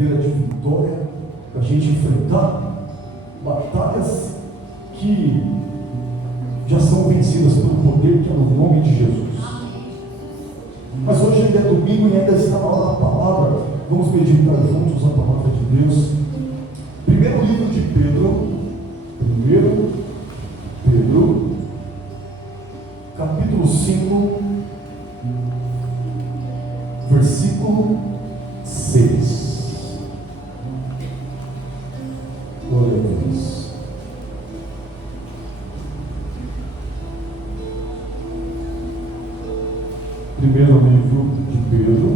inteira de vitória, para a gente enfrentar batalhas que já são vencidas pelo poder que é no nome de Jesus. Mas hoje ainda é domingo e ainda está na hora da palavra. Vamos meditar juntos a palavra de Deus. Primeiro livro de Pedro, capítulo 5, versículo 6. Glória a Deus. Primeiro livro de Pedro,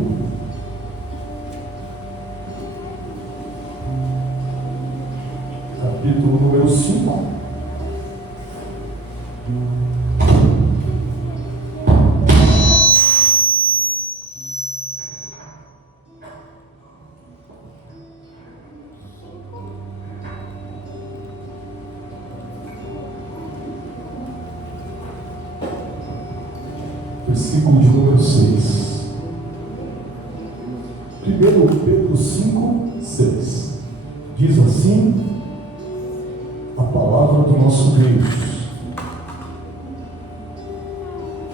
capítulo número 5. Versículo de número 6. 1 Pedro 5, 6. Diz assim a palavra do nosso Deus: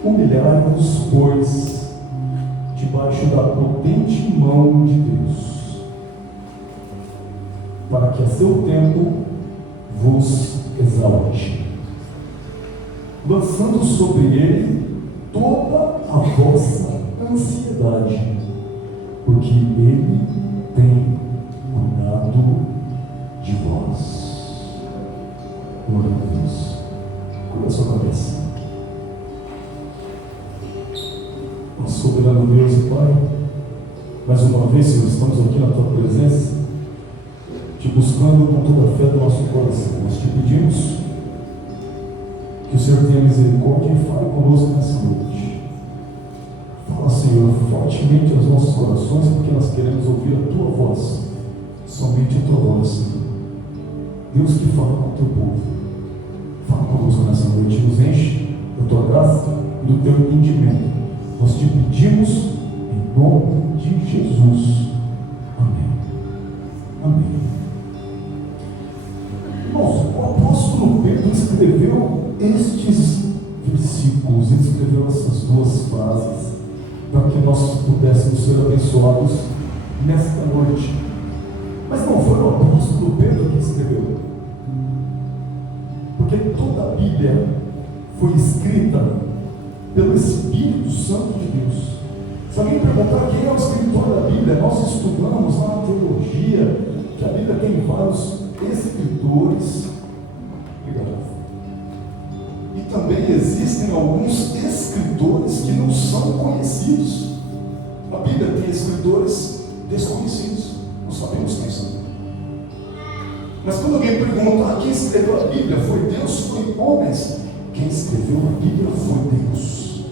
humilhai-vos, pois, debaixo da potente mão de Deus, para que a seu tempo vos exalte, lançando sobre ele toda a vossa ansiedade, porque ele tem cuidado de vós. Glória a Deus. Curva a sua cabeça. Nosso soberano Deus e Pai, mais uma vez, Senhor, estamos aqui na tua presença, te buscando com toda a fé do nosso coração. Nós te pedimos que o Senhor tenha misericórdia e fale conosco nessa noite. Fala, Senhor, fortemente aos nossos corações, porque nós queremos ouvir a tua voz, somente a tua voz, Senhor. Deus que fala com o teu povo, fala conosco nessa noite, nos enche da tua graça e do teu entendimento. Nós te pedimos em nome de Jesus. Amém. Amém. Irmãos, o apóstolo Pedro escreveu estes versículos, ele escreveu essas duas frases para que nós pudéssemos ser abençoados nesta noite. Mas não foi o apóstolo Pedro que escreveu, porque toda a Bíblia foi escrita pelo Espírito Santo de Deus. Se alguém perguntar quem é o escritor da Bíblia, nós estudamos lá na teologia que a Bíblia tem vários escritores. E também existem alguns escritores que não são conhecidos. A Bíblia tem escritores desconhecidos, não sabemos quem são. Mas quando alguém pergunta quem escreveu a Bíblia, foi Deus, foi homens? Quem escreveu a Bíblia foi Deus.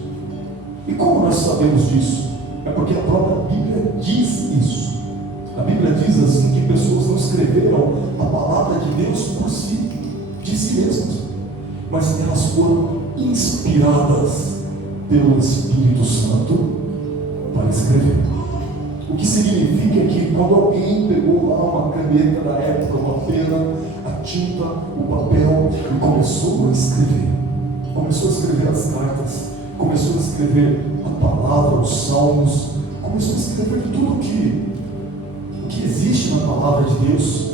E como nós sabemos disso? É porque a própria Bíblia diz isso. A Bíblia diz assim que pessoas não escreveram a palavra de Deus por si, de si mesmas, mas elas foram inspiradas pelo Espírito Santo para escrever. O que significa que quando alguém pegou lá uma caneta da época, uma pena, a tinta, o papel e começou a escrever as cartas, começou a escrever a palavra, os salmos, começou a escrever tudo que existe na palavra de Deus.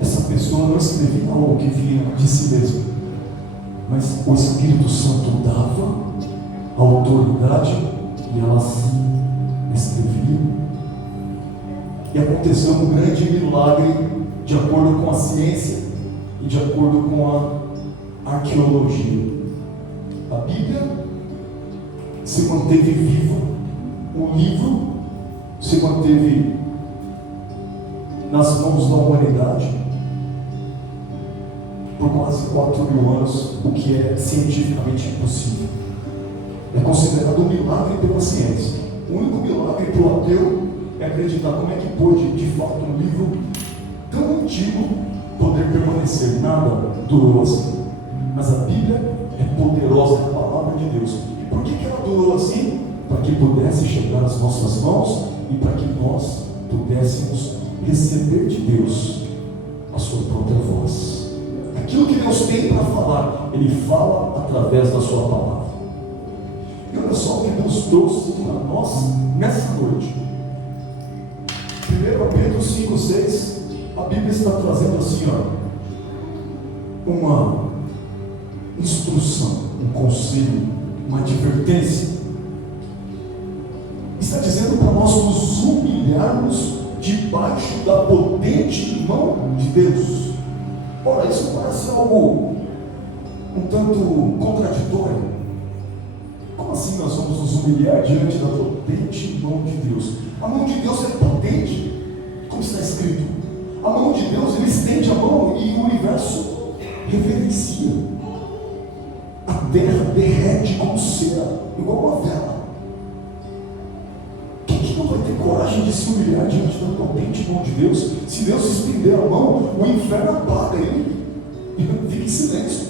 Essa pessoa não escrevia algo que vinha de si mesmo, mas o Espírito Santo dava a autoridade e elas escreviam. E aconteceu um grande milagre de acordo com a ciência e de acordo com a arqueologia. A Bíblia se manteve viva, o livro se manteve nas mãos da humanidade por quase 4.000 anos, o que é cientificamente impossível. É considerado um milagre pela ciência. O único milagre para o ateu é acreditar como é que pôde, de fato, um livro tão antigo poder permanecer. Nada durou assim. Mas a Bíblia é poderosa, é a palavra de Deus. E por que ela durou assim? Para que pudesse chegar às nossas mãos e para que nós pudéssemos receber de Deus a sua própria voz. Aquilo que Deus tem para falar, Ele fala através da sua palavra. E olha só o que Deus trouxe para nós nessa noite. 1 Pedro 5,6, a Bíblia está trazendo assim, uma instrução, um conselho, uma advertência. Está dizendo para nós nos humilharmos debaixo da potente mão de Deus. Ora, isso parece algo um tanto contraditório. Como assim nós vamos nos humilhar diante da potente mão de Deus? A mão de Deus é potente, como está escrito. A mão de Deus, Ele estende a mão e o universo reverencia. A terra derrete como cera, igual uma vela. Quem que não vai ter coragem de se humilhar diante da potente mão de Deus? Se Deus estender a mão, o inferno apaga ele e fica em silêncio.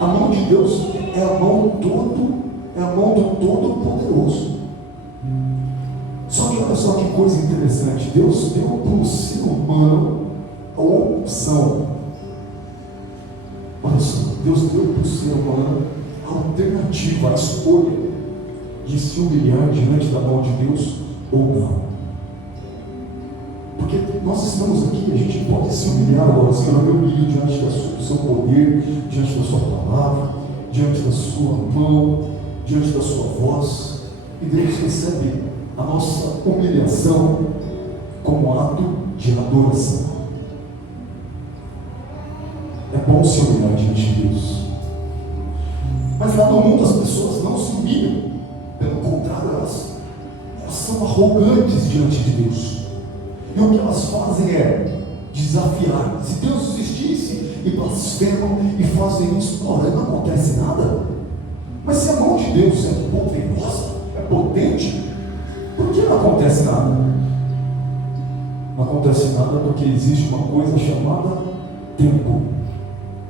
A mão de Deus é a mão do Todo-Poderoso. Só que olha só que coisa interessante, Deus deu para o ser humano a opção. Olha só, Deus deu para o ser humano a alternativa, a escolha de se humilhar diante da mão de Deus ou não. Porque nós estamos aqui, a gente pode se humilhar agora, Senhor, eu me humilho diante do seu poder, diante da sua palavra, diante da sua mão, diante da sua voz, e Deus recebe a nossa humilhação como ato de adoração. É bom se humilhar diante de Deus. Mas lá no mundo as pessoas não se humilham. Pelo contrário, elas são arrogantes diante de Deus. E o que elas fazem é desafiar. Se Deus existisse, e blasfemam e fazem isso, olha, não acontece nada. Mas se a mão de Deus é poderosa, é potente, por que não acontece nada? Não acontece nada porque existe uma coisa chamada tempo.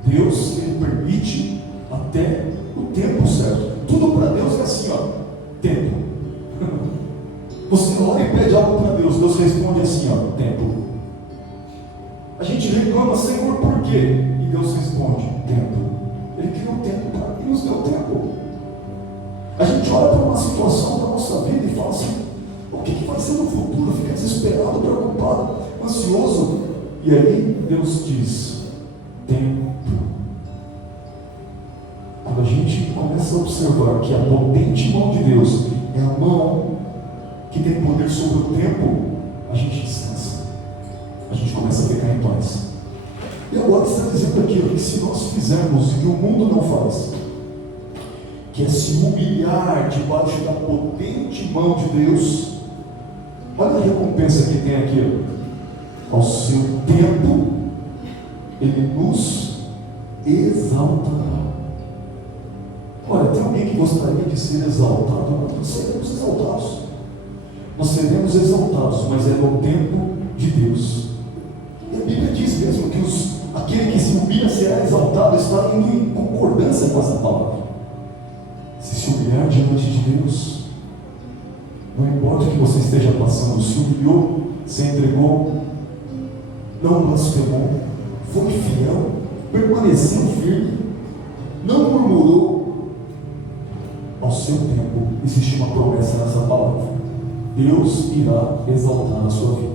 Deus, Ele permite até o tempo certo. Tudo para Deus é assim, tempo. Você ora e pede algo para Deus, Deus responde assim, tempo. A gente reclama, Senhor, por quê? E Deus responde, tempo. Ele criou tempo para Ele nos deu tempo. A gente olha para uma situação da nossa vida e fala assim, o que vai ser no futuro? Fica desesperado, preocupado, ansioso. E aí Deus diz, tempo. Quando a gente começa a observar que a potente mão de Deus é a mão que tem poder sobre o tempo, a gente descansa. A gente começa a ficar em paz. E agora está dizendo aqui, que se nós fizermos o que o mundo não faz, que é se humilhar debaixo da potente mão de Deus, olha a recompensa que tem aqui, ao seu tempo, Ele nos exaltará. Olha, tem alguém que gostaria de ser exaltado? Nós seremos exaltados. Nós seremos exaltados, mas é no tempo de Deus. E a Bíblia diz mesmo que aquele que se humilha será exaltado, está indo em concordância com essa palavra. Se humilhar diante de Deus, não importa o que você esteja passando, se humilhou, se entregou, não blasfemou, foi fiel, permaneceu firme, não murmurou, ao seu tempo existe uma promessa nessa palavra: Deus irá exaltar a sua vida.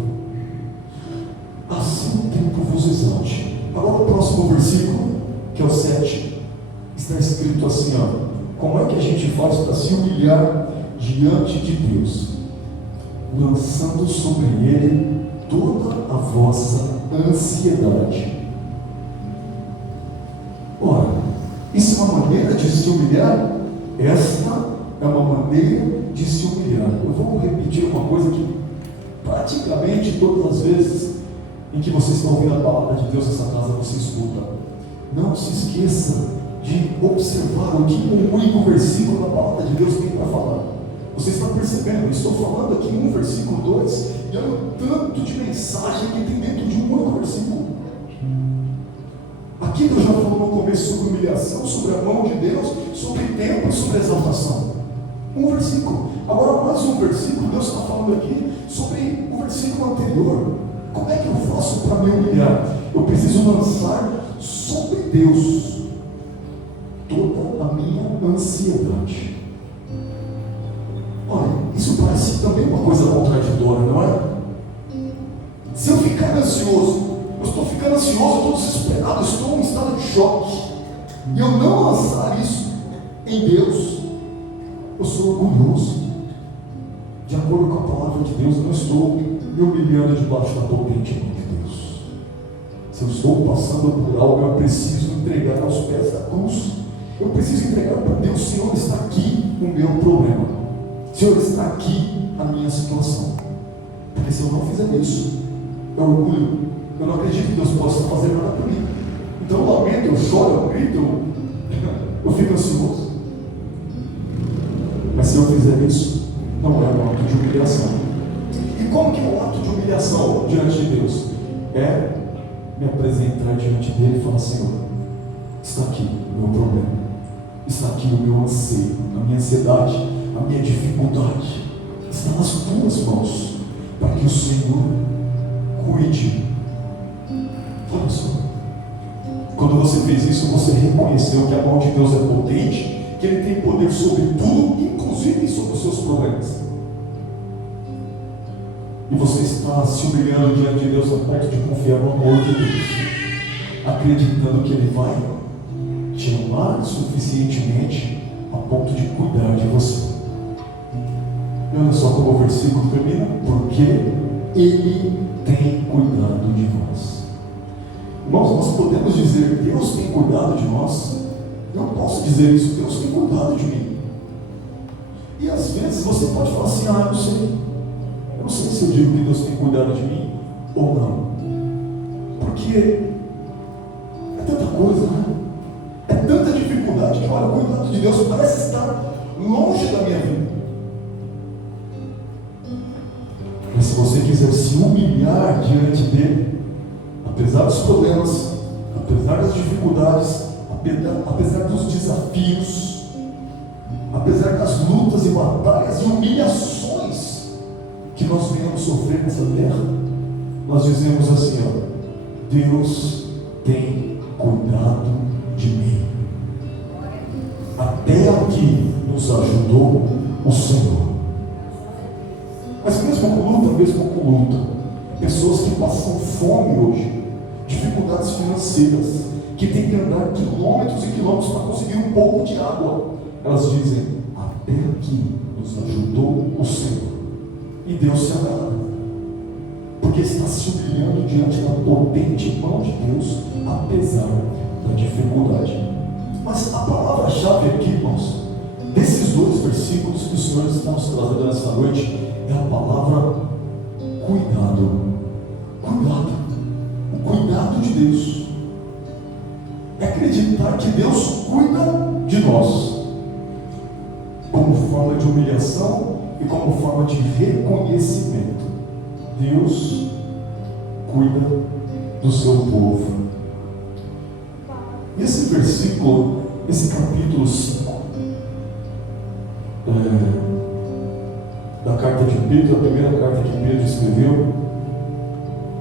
A seu tempo vos exalte. Agora o próximo versículo, que é o 7, está escrito assim, como é que a gente faz para se humilhar diante de Deus? Lançando sobre Ele toda a vossa ansiedade. Ora, isso é uma maneira de se humilhar? Esta é uma maneira de se humilhar. Eu vou repetir uma coisa que praticamente todas as vezes em que você está ouvindo a palavra de Deus nessa casa, você escuta. Não se esqueça de observar o que um único versículo da palavra de Deus tem para falar. Você está percebendo? Estou falando aqui em um versículo 2 e olha o tanto de mensagem que tem dentro de um único versículo. Aqui Deus já falou no começo sobre humilhação, sobre a mão de Deus, sobre tempo e sobre exaltação. Um versículo. Agora mais um versículo, Deus está falando aqui sobre o versículo anterior. Como é que eu faço para me humilhar? Eu preciso lançar sobre Deus toda a minha ansiedade. Olha, isso parece também uma coisa contraditória, não é? Se eu ficar ansioso, eu estou ficando ansioso, eu estou desesperado, eu estou em estado de choque, e eu não lançar isso em Deus, eu sou orgulhoso. De acordo com a palavra de Deus, eu não estou me humilhando debaixo da potente mão de Deus. Se eu estou passando por algo, eu preciso entregar aos pés da cruz. Eu preciso entregar para Deus: Senhor, está aqui o meu problema. Senhor, está aqui a minha situação. Porque se eu não fizer isso, eu orgulho. Eu não acredito que Deus possa fazer nada por mim. Então eu lamento, eu choro, eu grito, eu fico ansioso. Mas se eu fizer isso, não é um ato de humilhação. E como que é um ato de humilhação diante de Deus? É me apresentar diante dele e falar: Senhor, está aqui o meu problema, está aqui o meu anseio, a minha ansiedade, a minha dificuldade, está nas tuas mãos, para que o Senhor cuide. Olha só, quando você fez isso, você reconheceu que a mão de Deus é potente, que Ele tem poder sobre tudo, inclusive sobre os seus problemas. E você está se humilhando diante de Deus a ponto de confiar no amor de Deus, acreditando que Ele vai te amar suficientemente a ponto de cuidar de você. E olha só como o versículo termina: porque Ele tem cuidado de nós. Irmãos, nós podemos dizer: Deus tem cuidado de nós. Eu posso dizer isso: Deus tem cuidado de mim. E às vezes você pode falar assim: eu não sei. Eu não sei se eu digo que Deus tem cuidado de mim ou não. Porque é tanta coisa, né? É tanta dificuldade que, olha, o cuidado de Deus parece estar longe da minha vida. Mas se você quiser se humilhar diante dele, apesar dos problemas, apesar das dificuldades, apesar dos desafios, apesar das lutas e batalhas e humilhações que nós venhamos sofrer nessa terra, nós dizemos assim: Deus tem cuidado de mim. Até aqui nos ajudou o Senhor. Mas mesmo com luta, pessoas que passam fome hoje, dificuldades financeiras, que têm que andar quilômetros e quilômetros para conseguir um pouco de água, elas dizem: até aqui nos ajudou o Senhor. E Deus se agrada, porque está se humilhando diante da potente mão de Deus, apesar da dificuldade. Mas a palavra-chave aqui, irmãos, desses dois versículos que o Senhor está nos trazendo nessa noite, é a palavra cuidado. Cuidado. O cuidado de Deus. É acreditar que Deus cuida de nós, como forma de humilhação e como forma de reconhecimento. Deus cuida do seu povo. Esse versículo, esse capítulo 5 da carta de Pedro, a primeira carta que Pedro escreveu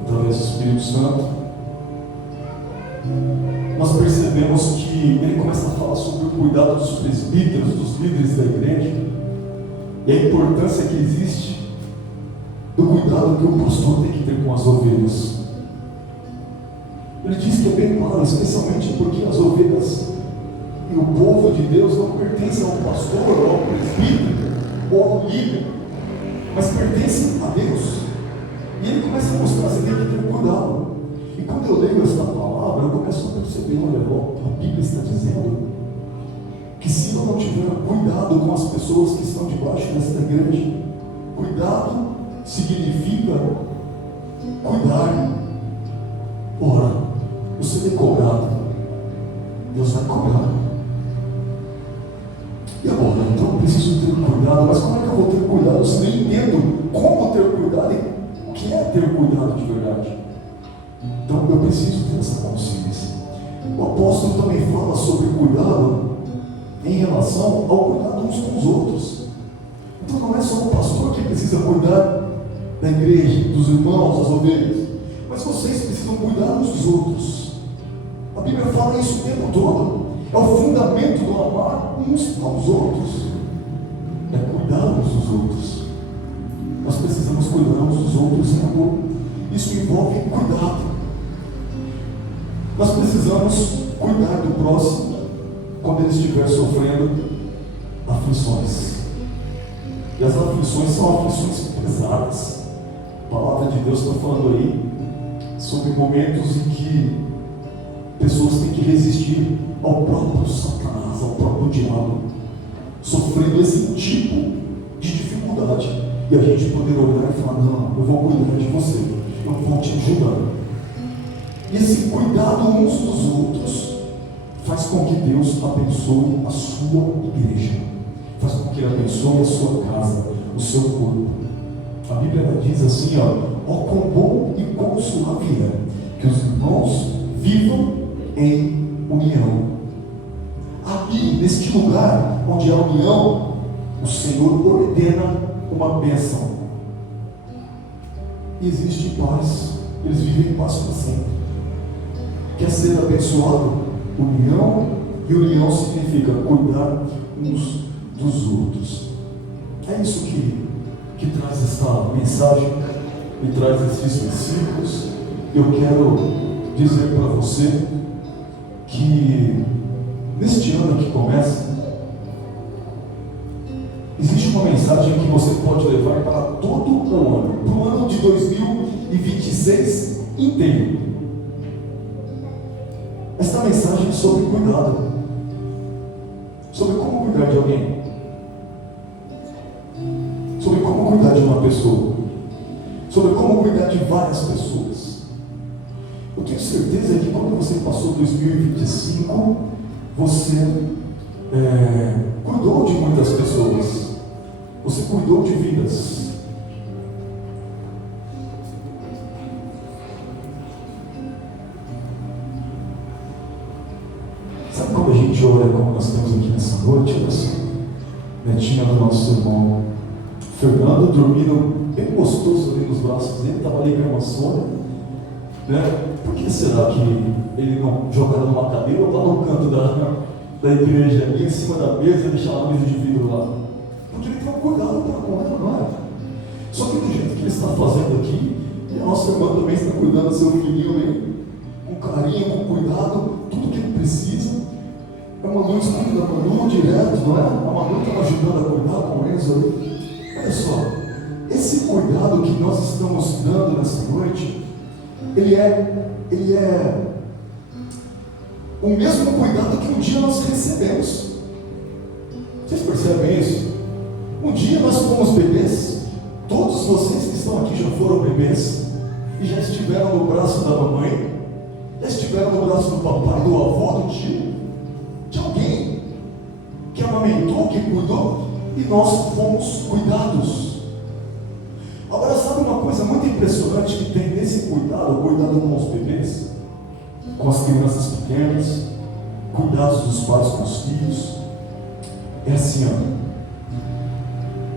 através do Espírito Santo, nós percebemos que ele começa a falar sobre o cuidado dos presbíteros, dos líderes da igreja, e a importância que existe do cuidado que o pastor tem que ter com as ovelhas. Ele diz que é bem claro, especialmente porque as ovelhas e o povo de Deus não pertencem ao pastor, ou ao presbítero, ou ao líder, mas pertencem a Deus. E ele começa a mostrar: você tem que ter cuidado. E quando eu leio esta palavra, eu começo a perceber: olha, a Bíblia está dizendo que se eu não tiver cuidado com as pessoas que estão debaixo desta igreja, cuidado significa cuidar. Ora, você é cobrado, Deus vai cobrar. E agora? Então eu preciso ter cuidado. Mas como é que eu vou ter cuidado se nem entendo como ter cuidado e o que é ter cuidado de verdade? Então eu preciso ter essa consciência. O apóstolo também fala sobre cuidado em relação ao cuidado uns com os outros. Então não é só o pastor que precisa cuidar da igreja, dos irmãos, das ovelhas. Mas vocês precisam cuidar uns dos outros. A Bíblia fala isso o tempo todo. É o fundamento do amar uns aos outros. É cuidar uns dos outros. Nós precisamos cuidar uns dos outros em amor. Isso envolve cuidado. Nós precisamos cuidar do próximo quando ele estiver sofrendo aflições. E as aflições são aflições pesadas. A palavra de Deus está falando aí sobre momentos em que pessoas têm que resistir ao próprio Satanás, ao próprio diabo, sofrendo esse tipo de dificuldade. E a gente poder olhar e falar: não, eu vou cuidar de você, eu vou te ajudar. E esse cuidado uns dos outros faz com que Deus abençoe a sua igreja, faz com que Ele abençoe a sua casa, o seu corpo. A Bíblia diz assim: ó quão bom e quão suave é que os irmãos vivam em união. Aqui, neste lugar onde há união, o Senhor ordena uma bênção. E existe paz, eles vivem em paz para sempre. Quer ser abençoado? União, e união significa cuidar uns dos outros. É isso que traz esta mensagem, e traz esses versículos. Eu quero dizer para você que neste ano que começa, existe uma mensagem que você pode levar para todo o ano, para o ano de 2026 inteiro. Esta mensagem é sobre cuidado, sobre como cuidar de alguém, sobre como cuidar de uma pessoa, sobre como cuidar de várias pessoas. Eu tenho certeza que quando você passou 2025, você cuidou de muitas pessoas, você cuidou de vidas. Sabe quando a gente olha como nós temos aqui nessa noite? Olha só, netinha do nosso irmão Fernando dormindo bem gostoso ali nos braços dele, estava ali com uma sono, né? Por que será que ele não jogava numa cadeira ou estava no canto da igreja, ali em cima da mesa e deixava a mesa de vidro lá? Porque ele tem um cuidado para com ela, não é? Só que do jeito que ele está fazendo aqui, e a nossa irmã também está cuidando do seu filhinho ali, com carinho, com cuidado, tudo que ele precisa. A Manu escuta da Manu direto, não é? A Manu estava ajudando a cuidar com o Enzo ali. Olha só, esse cuidado que nós estamos dando nessa noite, ele é o mesmo cuidado que um dia nós recebemos. Vocês percebem isso? Um dia nós fomos bebês. Todos vocês que estão aqui já foram bebês e já estiveram no braço da mamãe, já estiveram no braço do papai, do avô, do tio, de alguém que amamentou, que cuidou, e nós fomos cuidados. Agora, sabe uma coisa muito impressionante que tem nesse cuidado, cuidado com os bebês, com as crianças pequenas, cuidados dos pais com os filhos? É assim, ó.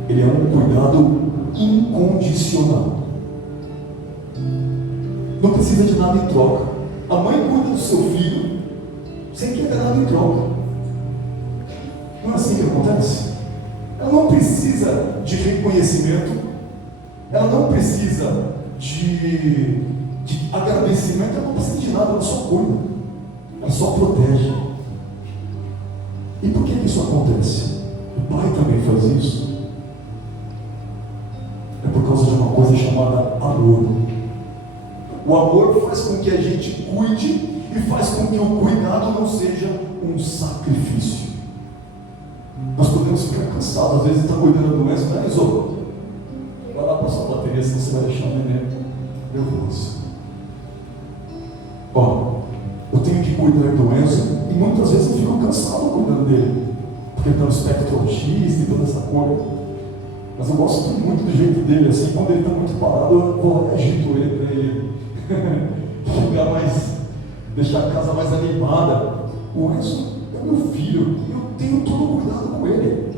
Ele é um cuidado incondicional. Não precisa de nada em troca. A mãe cuida do seu filho sem querer nada em troca. Não é assim que acontece? Ela não precisa de reconhecimento, ela não precisa de agradecimento, ela não precisa de nada, ela só cuida, ela só protege. E por que isso acontece? O pai também faz isso. É por causa de uma coisa chamada amor. O amor faz com que a gente cuide e faz com que o cuidado não seja um sacrifício. Nós podemos ficar cansados, às vezes está cuidando da doença, né, Enzo? Vai lá passar a bateria, senão você vai deixar o neném nervoso. Ó, eu tenho que cuidar do Enzo e muitas vezes eu fico cansado cuidando dele, porque ele tem um espectro autista e toda essa coisa. Mas eu gosto muito do jeito dele, assim, quando ele está muito parado, eu vou lá e agito ele para ele ficar mais, deixar a casa mais animada. O Enzo é meu filho, eu tenho todo o cuidado com ele.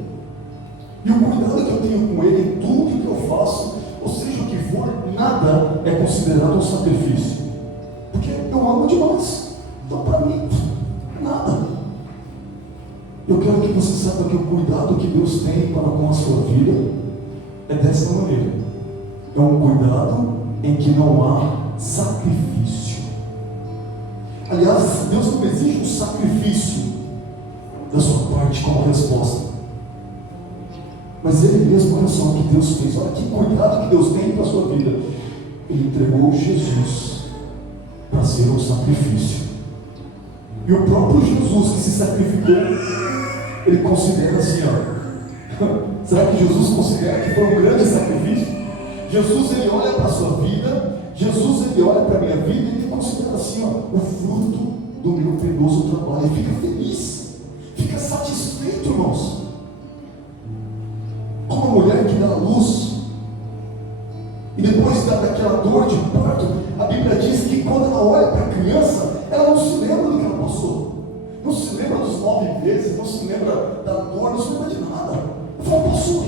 E o cuidado que eu tenho com ele em tudo que eu faço, ou seja, o que for, nada é considerado um sacrifício, porque eu amo demais. Então, para mim, nada. Eu quero que você saiba que o cuidado que Deus tem para com a sua vida é dessa maneira. É um cuidado em que não há sacrifício. Aliás, Deus não exige um sacrifício da sua parte como resposta. Mas Ele mesmo, olha só o que Deus fez. Olha que cuidado que Deus tem para a sua vida. Ele entregou Jesus para ser um sacrifício. E o próprio Jesus que se sacrificou, Ele considera assim, ó. Será que Jesus considera que foi um grande sacrifício? Jesus, Ele olha para a sua vida, Jesus, Ele olha para a minha vida e Ele considera assim, ó, o fruto do meu penoso trabalho. Ele fica feliz, fica satisfeito, irmãos. Como uma mulher que dá luz e depois daquela dor de parto, a Bíblia diz que quando ela olha para a criança, ela não se lembra do que ela passou, não se lembra dos 9 meses, não se lembra da dor, não se lembra de nada. Ela fala, passou,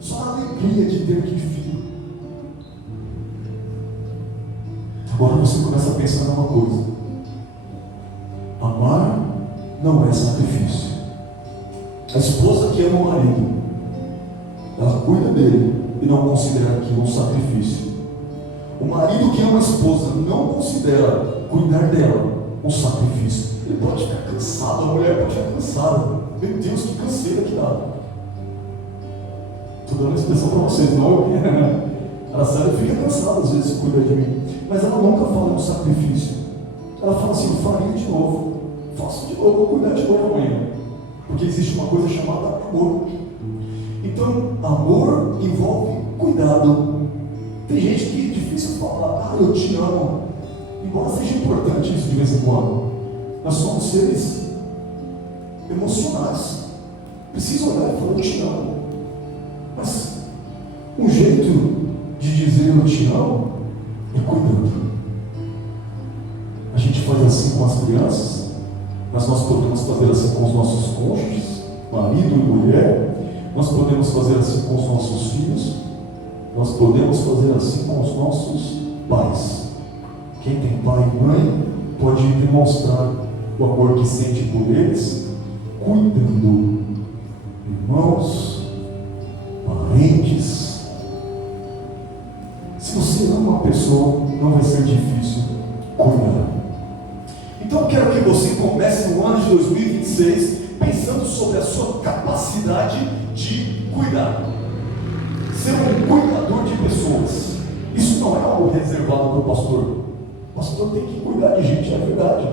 só a alegria de ter aquele filho. Agora você começa a pensar numa coisa: amar não é sacrifício. A esposa que ama o marido, ela cuida dele e não considera aquilo um sacrifício. O marido que ama a esposa não considera cuidar dela um sacrifício. Ele pode ficar cansado, a mulher pode ficar cansada. Meu Deus, que canseira que dá. Estou dando a expressão para vocês, não eu quero, né? A Sara fica cansada às vezes de cuidar de mim, mas ela nunca fala um sacrifício. Ela fala assim, eu faria de novo, faço de novo, vou cuidar de novo amanhã. Porque existe uma coisa chamada amor. Então, amor envolve cuidado. Tem gente que é difícil falar, eu te amo. Embora seja importante isso de vez em quando, nós somos seres emocionais. Precisa olhar e falar, eu te amo. Mas um jeito de dizer eu te amo é cuidando. A gente faz assim com as crianças, mas nós podemos fazer assim com os nossos cônjuges, marido e mulher. Nós podemos fazer assim com os nossos filhos. Nós podemos fazer assim com os nossos pais. Quem tem pai e mãe pode demonstrar o amor que sente por eles, cuidando. Irmãos, parentes. Se você ama uma pessoa, não vai ser difícil cuidar. Então eu quero que você comece no ano de 2026 pensando sobre a sua capacidade de cuidar. Ser um cuidador de pessoas. Isso não é algo reservado para o pastor. O pastor tem que cuidar de gente, é verdade.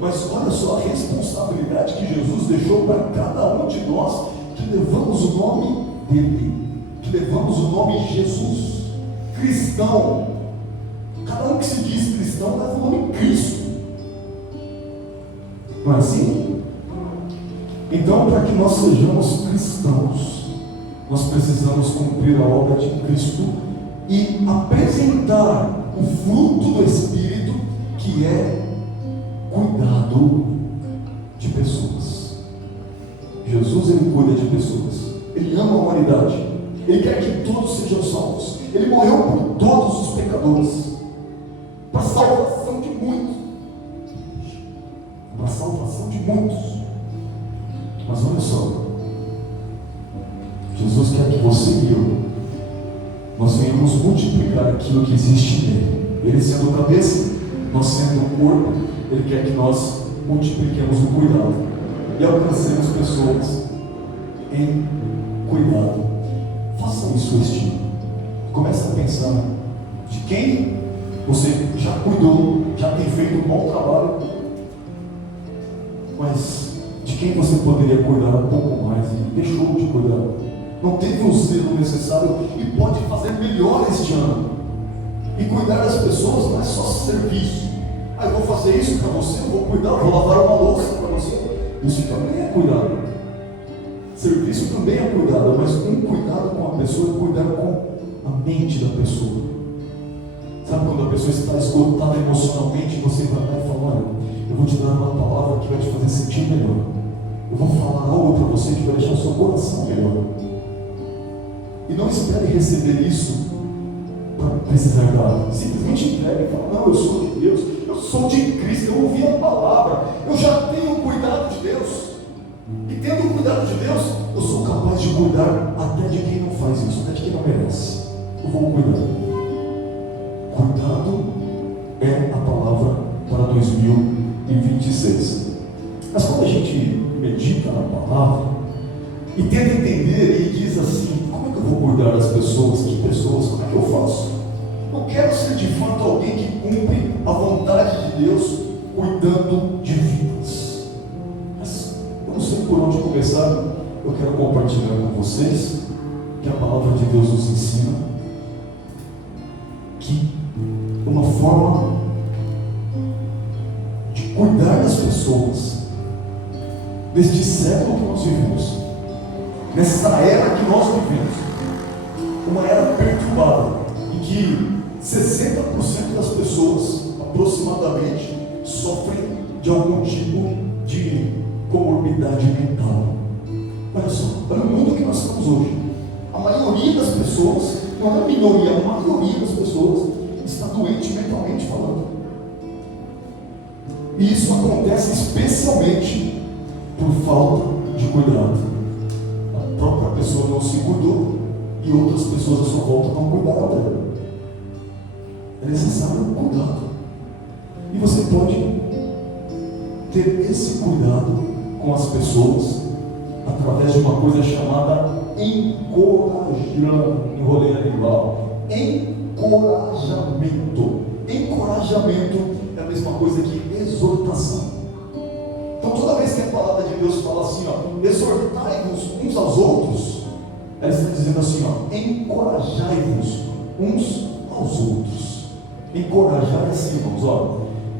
Mas olha só a responsabilidade que Jesus deixou para cada um de nós que levamos o nome dele, que levamos o nome de Jesus. Cristão. Cada um que se diz cristão leva o nome Cristo. Não é assim? Então, para que nós sejamos cristãos, nós precisamos cumprir a obra de Cristo e apresentar o fruto do Espírito, que é cuidado de pessoas. Jesus, Ele cuida de pessoas. Ele ama a humanidade. Ele quer que todos sejam salvos. Ele morreu por todos os pecadores, para a salvação de muitos. Para a salvação de muitos. Mas olha só, Jesus quer que você e eu, nós venhamos multiplicar aquilo que existe nele. Ele sendo o cabeça, nós sendo o corpo, Ele quer que nós multipliquemos o cuidado e alcancemos pessoas em cuidado. Faça isso este ano. Comece a pensar de quem você já cuidou, já tem feito um bom trabalho, mas de quem você poderia cuidar um pouco mais e deixou de cuidar. Não teve o zelo necessário e pode fazer melhor este ano. E cuidar das pessoas não é só serviço. Eu vou fazer isso para você, eu vou cuidar, eu vou lavar uma louça para você. Isso também é cuidado. Serviço também é cuidado, mas um cuidado com a pessoa é cuidar com a mente da pessoa. Sabe quando a pessoa está esgotada emocionalmente, você vai lá e fala, olha, eu vou te dar uma palavra que vai te fazer sentir melhor. Eu vou falar algo para você que vai deixar o seu coração melhor. E não espere receber isso para precisar dar. Simplesmente entrega e fala: não, eu sou de Deus, eu sou de Cristo, eu ouvi a palavra, eu já tenho o cuidado de Deus. E tendo o cuidado de Deus, eu sou capaz de cuidar até de quem não faz isso, até de quem não merece. Eu vou cuidar. Cuidado é a palavra para 2026. Mas quando a gente medita na palavra e tenta entender e diz assim: como é que eu vou cuidar das pessoas? Que pessoas? Como é que eu faço? Eu quero ser de fato alguém que cumpre a vontade de Deus, cuidando de vidas. Mas eu não sei por onde começar. Eu quero compartilhar com vocês que a palavra de Deus nos ensina que uma forma de cuidar das pessoas neste século que nós vivemos, nessa era que nós vivemos, uma era perturbada, em que 60% das pessoas, aproximadamente, sofrem de algum tipo de comorbidade mental. Olha só, olha o mundo que nós estamos hoje. A maioria das pessoas, não é a minoria, a maioria das pessoas está doente mentalmente falando. E isso acontece especialmente por falta de cuidado. A própria pessoa não se cuidou e outras pessoas à sua volta não cuidaram dela. É necessário cuidado. E você pode ter esse cuidado com as pessoas através de uma coisa chamada encorajamento. Enrolei a língua. Encorajamento. Encorajamento é a mesma coisa que exortação. Então toda vez que a palavra de Deus fala assim, ó, exortai-vos uns aos outros, ela está dizendo assim, ó, encorajai-vos uns aos outros. Encorajar é assim, irmãos, ó.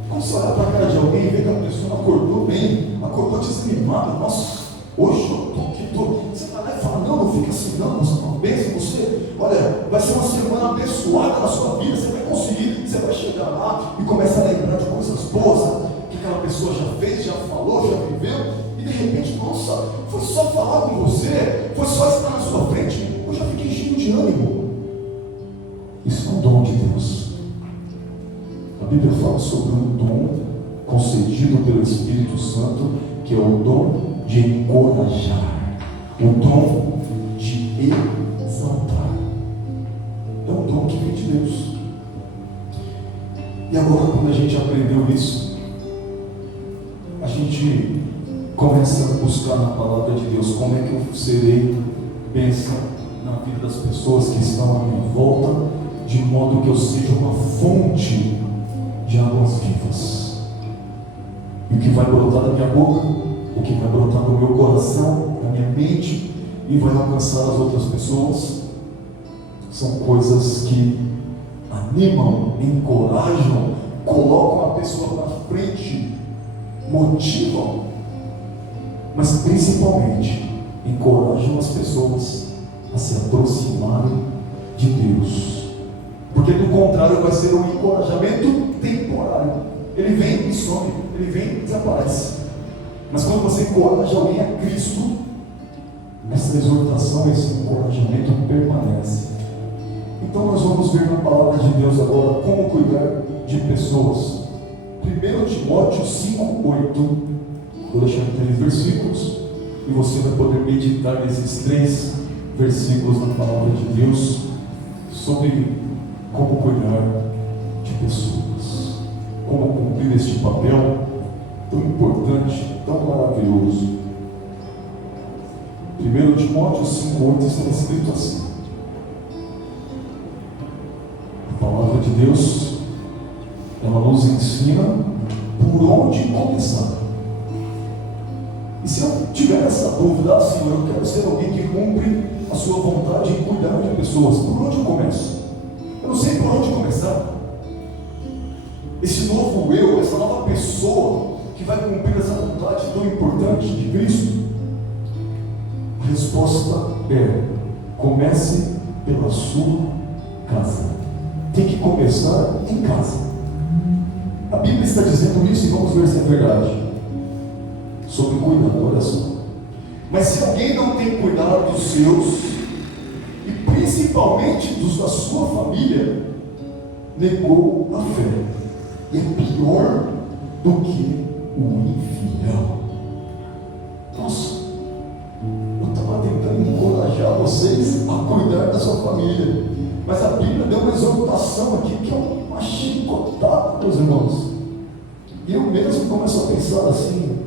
Quando você olhar para a cara de alguém e vê que a pessoa acordou bem, acordou desanimada, nossa, hoje eu estou aqui, você vai lá e fala: não fica assim, não, você não pensa em você, olha, vai ser uma semana abençoada na sua vida, você vai conseguir, você vai chegar lá e começa a lembrar de coisas boas, que aquela pessoa já fez, já falou, já viveu, e de repente, nossa, foi só falar com você, foi só estar na sua frente, eu já fiquei cheio de ânimo. Isso é um dom de Deus. A Bíblia fala sobre um dom concedido pelo Espírito Santo, que é o dom de encorajar, o dom de exaltar. É um dom que vem de Deus. E agora, quando a gente aprendeu isso, a gente começa a buscar na palavra de Deus como é que eu serei bênção na vida das pessoas que estão à minha volta, de modo que eu seja uma fonte de águas vivas. E o que vai brotar da minha boca, o que vai brotar do meu coração, da minha mente, e vai alcançar as outras pessoas, são coisas que animam, encorajam, colocam a pessoa para frente, motivam, mas principalmente encorajam as pessoas a se aproximarem de Deus. Porque do contrário vai ser um encorajamento temporário. Ele vem e some, ele vem e desaparece. Mas quando você encoraja alguém a Cristo, essa exortação, esse encorajamento permanece. Então nós vamos ver na palavra de Deus agora como cuidar de pessoas. 1 Timóteo 5:8. Vou deixar 3 versículos e você vai poder meditar nesses 3 versículos na palavra de Deus sobre como cuidar de pessoas, como cumprir este papel tão importante, tão maravilhoso. 1 Timóteo 5:8 está escrito assim: a palavra de Deus, ela nos ensina por onde começar. E se eu tiver essa dúvida, Senhor, eu quero ser alguém que cumpre a sua vontade em cuidar de pessoas, por onde eu começo? Eu não sei por onde começar. Esse novo eu, essa nova pessoa que vai cumprir essa vontade tão importante de Cristo, a resposta é: comece pela sua casa. Tem que começar em casa. A Bíblia está dizendo isso e vamos ver se é verdade. Sobre cuidado, olha só. Mas se alguém não tem cuidado dos seus, e principalmente dos da sua família, negou a fé. E é pior do que o infiel. Nossa, eu estava tentando encorajar vocês a cuidar da sua família, mas a Bíblia deu uma exortação aqui que é uma chicotada, meus irmãos. E eu mesmo começo a pensar assim: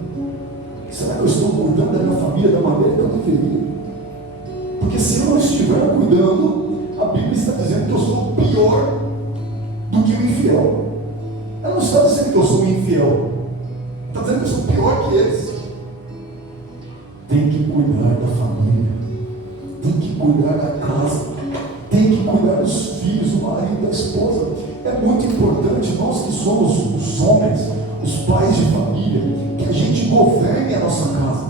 será que eu estou cuidando da minha família da maneira que eu deveria? Porque se eu não estiver cuidando, a Bíblia está dizendo que eu sou pior do que o infiel. Ela não está dizendo que eu sou um infiel, está dizendo que eu sou pior que eles. Tem que cuidar da família, tem que cuidar da casa, tem que cuidar dos filhos, do marido, da esposa. É muito importante, nós que somos os homens, os pais de família, que a gente governe a nossa casa.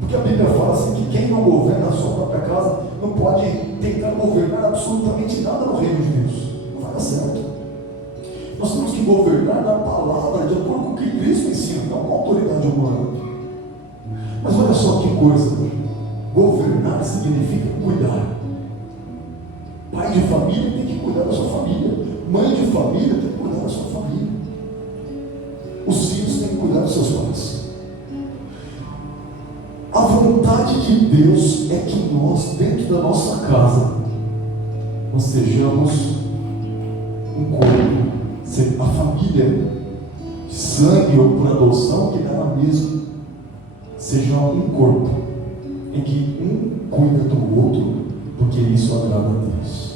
Porque a Bíblia fala assim que quem não governa a sua própria casa não pode tentar governar absolutamente nada no reino de Deus. Não vai dar certo. Nós temos que governar na palavra, de acordo com o que Cristo ensina, não com a autoridade humana. Mas olha só que coisa, governar significa cuidar. Pai de família tem que cuidar da sua família, mãe de família tem que cuidar da sua família, os filhos têm que cuidar dos seus pais. A vontade de Deus é que nós, dentro da nossa casa, nós sejamos um corpo, a família de sangue ou por adoção que dá na mesma, seja um corpo em que um cuida do outro, porque isso agrada a Deus.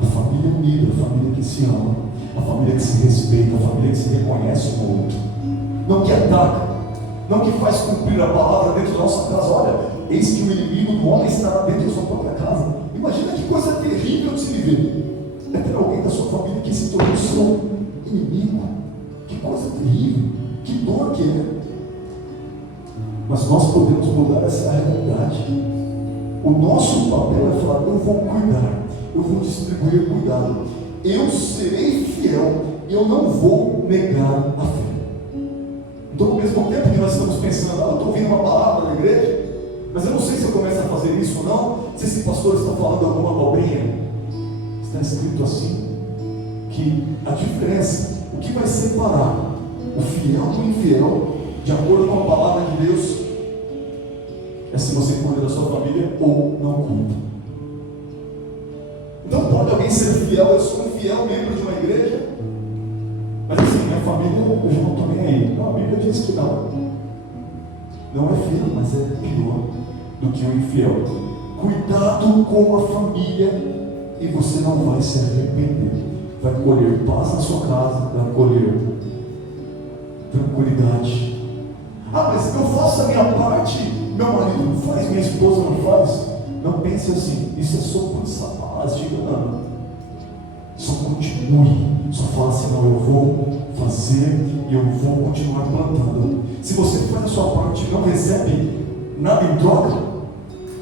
A família unida, a família que se ama, a família que se respeita, a família que se reconhece um outro, não que ataca, não que faz cumprir a palavra dentro da nossa casa. Olha, eis que o inimigo do homem estará dentro da sua própria casa. Imagina que coisa terrível de se viver, é ter alguém da sua família que se tornou seu inimigo. Que coisa terrível, que dor que é. Mas nós podemos mudar essa realidade. O nosso papel é falar: eu vou cuidar, eu vou distribuir cuidado, eu serei fiel, eu não vou negar a fé. Então, ao mesmo tempo que nós estamos pensando: eu estou ouvindo uma palavra na igreja, mas eu não sei se eu começo a fazer isso ou não, se esse pastor está falando alguma abobrinha. Está escrito assim, que a diferença, o que vai separar o fiel do infiel, de acordo com a palavra de Deus, é se você cuida da sua família ou não cuida. Então pode alguém ser fiel: eu sou um fiel membro de uma igreja, mas assim, minha família eu já não estou nem aí. Não, a Bíblia diz que não. Não é fiel, mas é pior do que o infiel. Cuidado com a família e você não vai se arrepender. Vai colher paz na sua casa, vai colher tranquilidade. Ah, mas eu faço a minha parte, meu marido não faz, minha esposa não faz. Não pense assim, isso é sopa de sapaz, diga não. Só continue, só fala assim: não, eu vou fazer e eu vou continuar plantando. Se você faz a sua parte e não recebe nada em troca,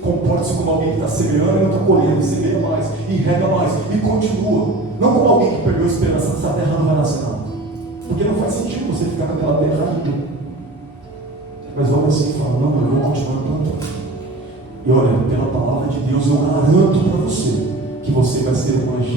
comporte-se como alguém que está semeando e não está colhendo. Semeia mais e rega mais e continua. Não como alguém que perdeu a esperança dessa terra não vai nascer nada, porque não faz sentido você ficar com aquela terra ainda. Mas olha assim e fala: não, eu vou continuar plantando. E olha, pela palavra de Deus eu garanto para você que você vai ser um agente